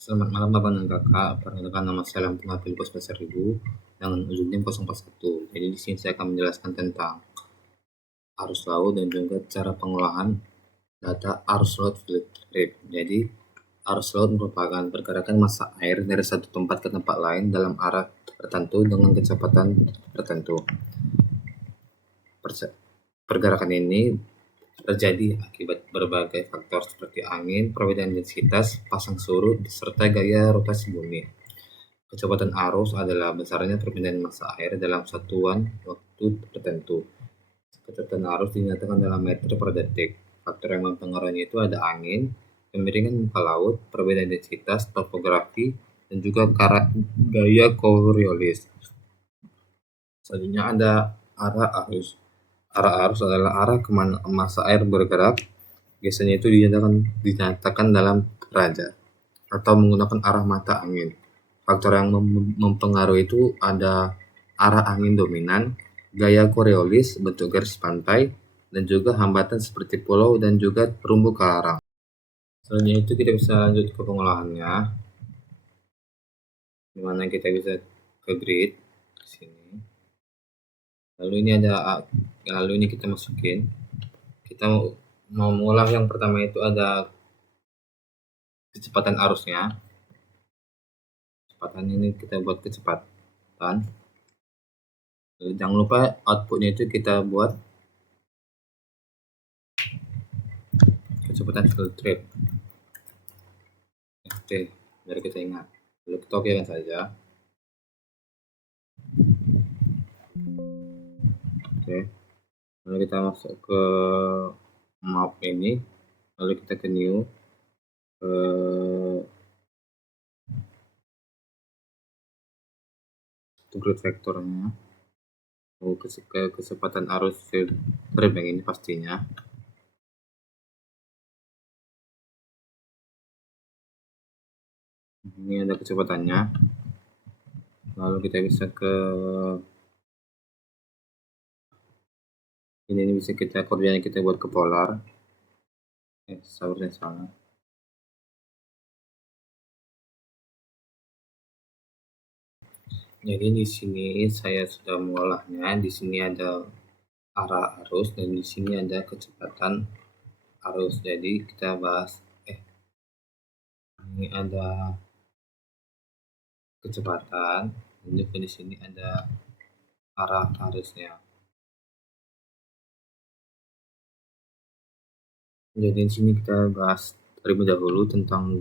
Selamat malam Bapak dan Kakak, perkenalkan nama saya Lampung Hafil Pos Pasar Ibu dengan ujung NIM 041. Jadi di sini saya akan menjelaskan tentang arus laut dan juga cara pengolahan data arus laut fluid rate. Jadi arus laut merupakan pergerakan massa air dari satu tempat ke tempat lain dalam arah tertentu dengan kecepatan tertentu. Pergerakan ini terjadi akibat berbagai faktor seperti angin, perbedaan densitas, pasang surut, serta gaya rotasi bumi. Kecepatan arus adalah besarnya perpindahan massa air dalam satuan waktu tertentu. Kecepatan arus dinyatakan dalam meter per detik. Faktor yang mempengaruhi itu ada angin, kemiringan muka laut, perbedaan densitas, topografi, dan juga gaya Coriolis. Selanjutnya ada arah arus. Arah arus adalah arah kemana massa air bergerak. Biasanya itu dinyatakan dalam derajat atau menggunakan arah mata angin. Faktor yang mempengaruhi itu ada arah angin dominan, gaya Coriolis, bentuk garis pantai, dan juga hambatan seperti pulau dan juga terumbu karang. Selanjutnya itu kita bisa lanjut ke pengolahannya, dimana kita bisa ke grid di sini. Lalu ini kita masukin. Kita mau mengolah yang pertama itu ada kecepatan arusnya. Kecepatan ini kita buat kecepatan. Lalu jangan lupa outputnya itu kita buat kecepatan filtrate FT biar kita ingat. Lalu kita okekan saja. Oke. Lalu kita masuk ke map ini. Lalu kita ke new. Grid vektornya. Lalu ke kecepatan arus filter yang ini pastinya. Ini ada kecepatannya. Lalu kita bisa ke ini bisa kita koordinat kita buat ke polar. Seharusnya salah. Jadi di sini saya sudah mengolahnya. Di sini ada arah arus dan di sini ada kecepatan arus. Jadi kita bahas ini ada kecepatan dan juga di sini ada arah arusnya. Jadi di sini kita bahas terlebih dahulu tentang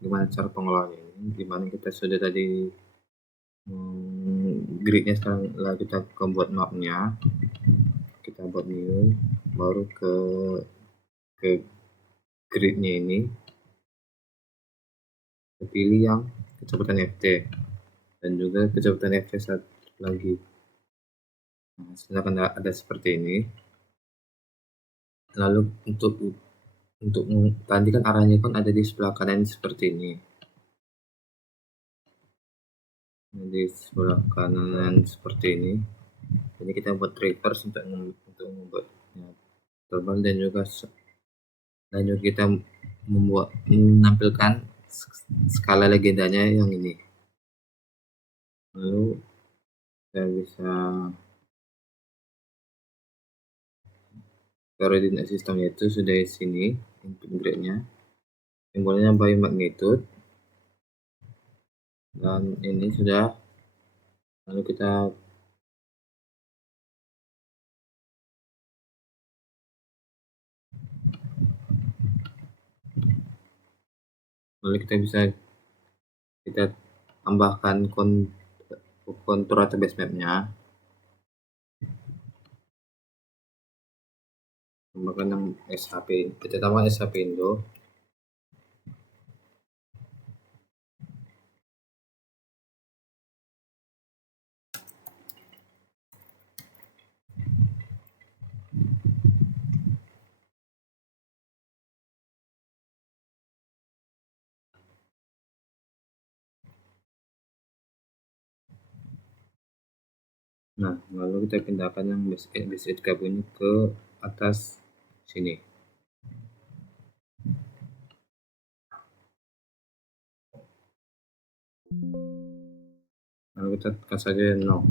gimana cara pengolahan ini. Gimana kita sudah tadi gridnya, sekarang lah kita buat mapnya. Kita buat new, baru ke gridnya ini. Kita pilih yang kecepatan FT dan juga kecepatan FT satu lagi. Nah, silakan ada seperti ini. Lalu untuk tadi kan arahnya kan ada di sebelah kanan seperti ini. Di sebelah kanan seperti ini. Jadi kita buat reverse untuk membuatnya terbang dan juga kita menampilkan skala legendanya yang ini. Lalu kita bisa koordinat sistemnya itu sudah di sini, input grid-nya, simbolnya by magnitude, dan ini sudah. Lalu kita bisa kita tambahkan kontur atau base map-nya. Tambahkan yang SHP, kita tambah SHP Indo. Nah, lalu kita pindahkan yang base gabung ke atas sini. Lalu kita tekan saja no.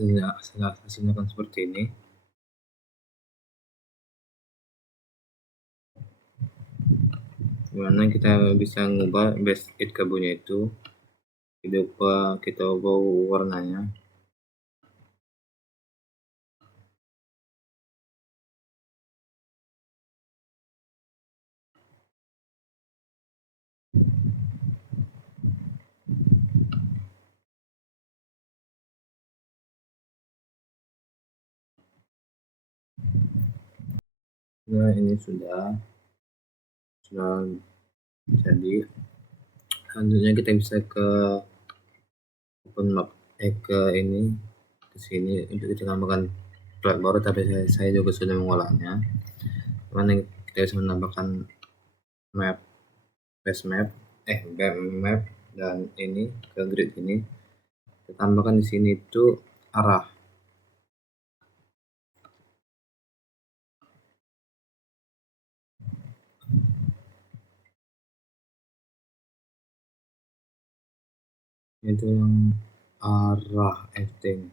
Hasilnya akan seperti ini. Dimana kita bisa mengubah base it kabelnya itu, kita ubah warnanya. Nah, ini sudah jadi. Selanjutnya kita bisa ke open map, ke ini, ke sini untuk kita tambahkan plat baru, tapi saya juga sudah mengolahnya. Mana kita bisa menambahkan map, base map, map, dan ini ke grid ini. Kita tambahkan di sini itu arah. Itu yang arah FT ini.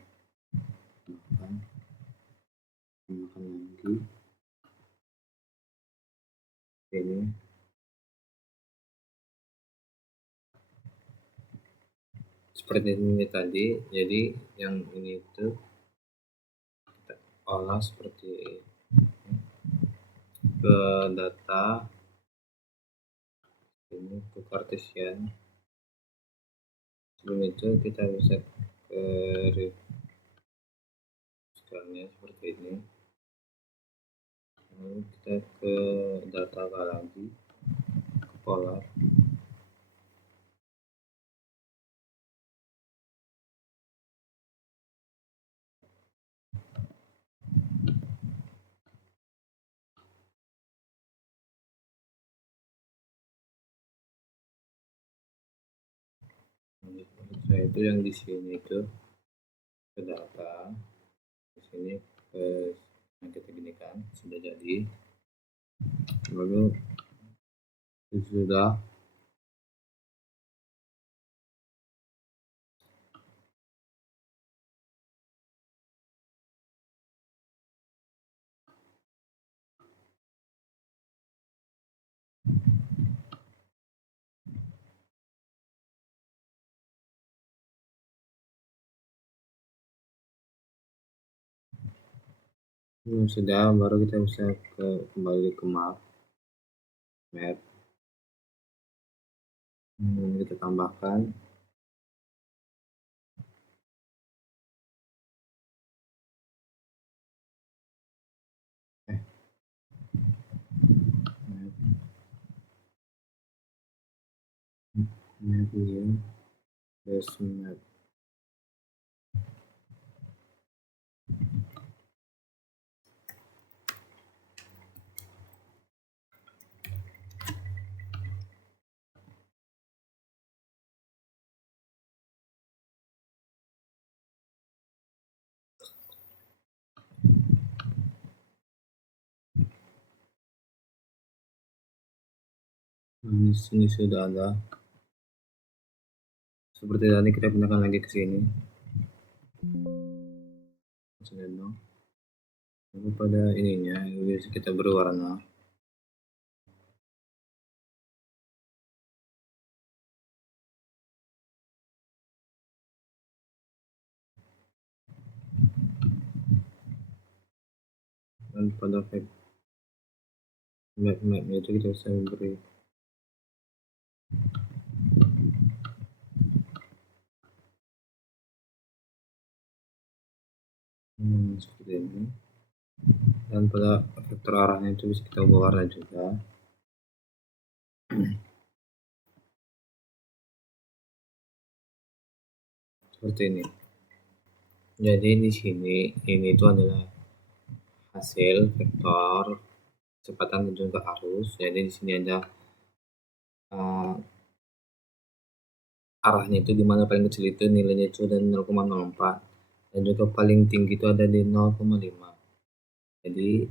Tambahkan lagi ini. Seperti ini tadi. Jadi yang ini itu kita olah seperti ke data ini, ke Cartesian. Sebelum itu kita bisa ke sekarangnya seperti ini. Lalu kita ke data lagi, ke polar. Nah, itu yang di sini itu ke data, di sini ke yang kita gini kan sudah jadi. Lalu sudah baru kita bisa kembali ke map. Kita tambahkan map new base map. Di sini sudah ada. Seperti tadi kita pindahkan lagi ke sini. Lalu pada ininya bisa kita beri warna. Dan pada map itu kita bisa memberi seperti ini. Dan pada vektor arahnya itu bisa kita ubah warna juga. Seperti ini. Jadi di sini ini itu adalah hasil vektor kecepatan dan juga arus. Jadi di sini ada arahnya itu dimana paling kecil itu nilainya itu ada 0,04 dan juga paling tinggi itu ada di 0,5. Jadi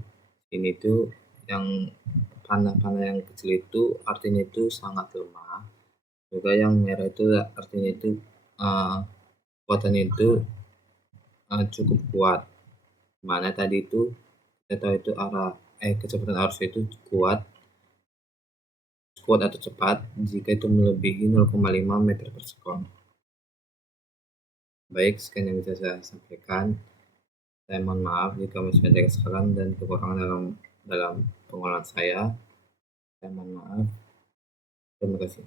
ini tuh yang panah yang kecil itu artinya itu sangat lemah, Juga yang merah itu artinya itu, kekuatannya itu, cukup kuat. Mana tadi itu kita tahu itu kecepatan arus itu kuat atau cepat jika itu melebihi 0,5 meter per sekon. Baik, sekian yang bisa saya sampaikan. Saya mohon maaf jika masih ada kesalahan dan kekurangan dalam dalam pengolahan saya. Saya mohon maaf. Terima kasih.